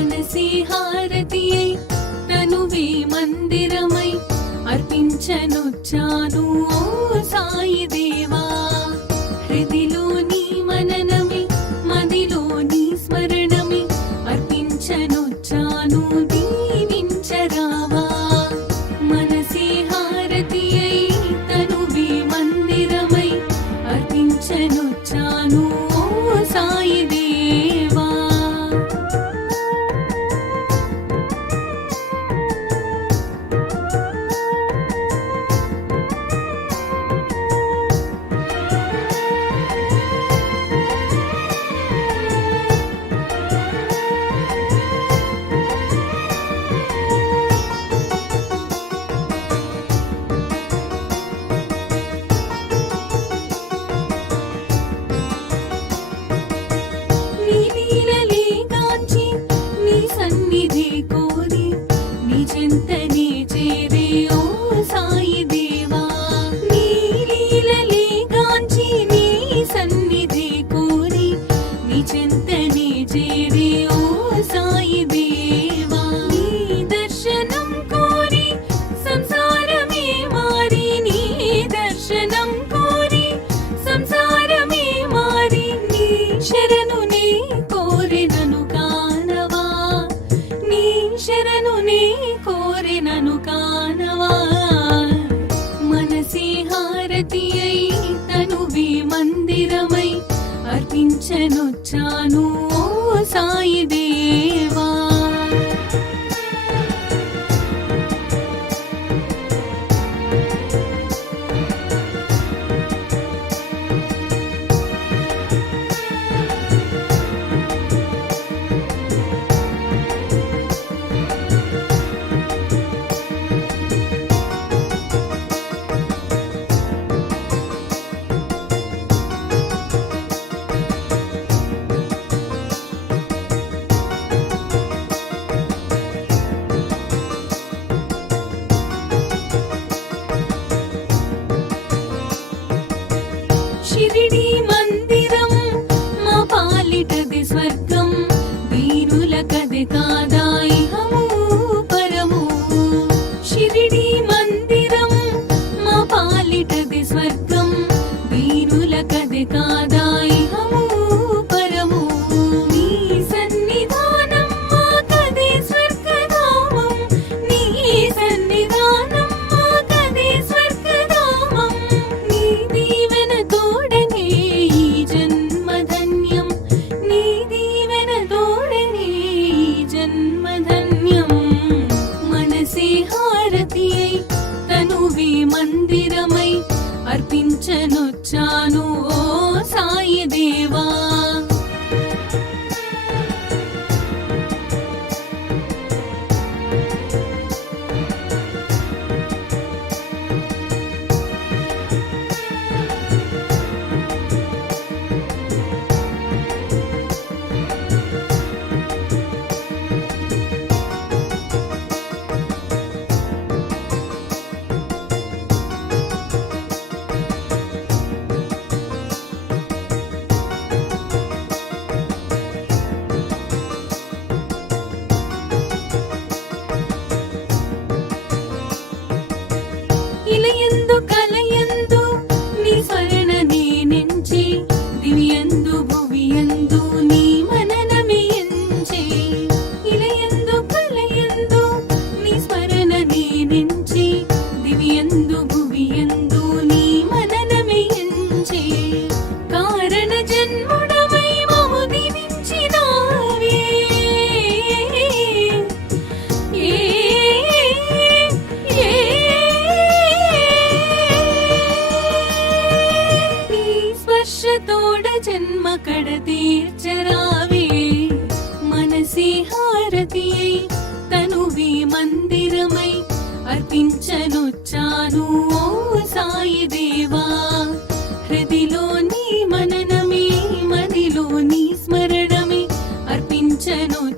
మనసి హారతియై ననువే మందిరమై అర్పించనొచ్చాను జ్యోతి అయి తనువే మందిరమై అర్పించనొచ్చాను సాయి ஆயிரம் నందు భువియందు నీ మననమియంచే కారణ జన్ముడమై మము దివించినావే నీ స్పర్శతోడ జన్మ కడ తీర్చరావే. మనసి హారతి మందిరమై అర్పించనుచ్చ Jesus.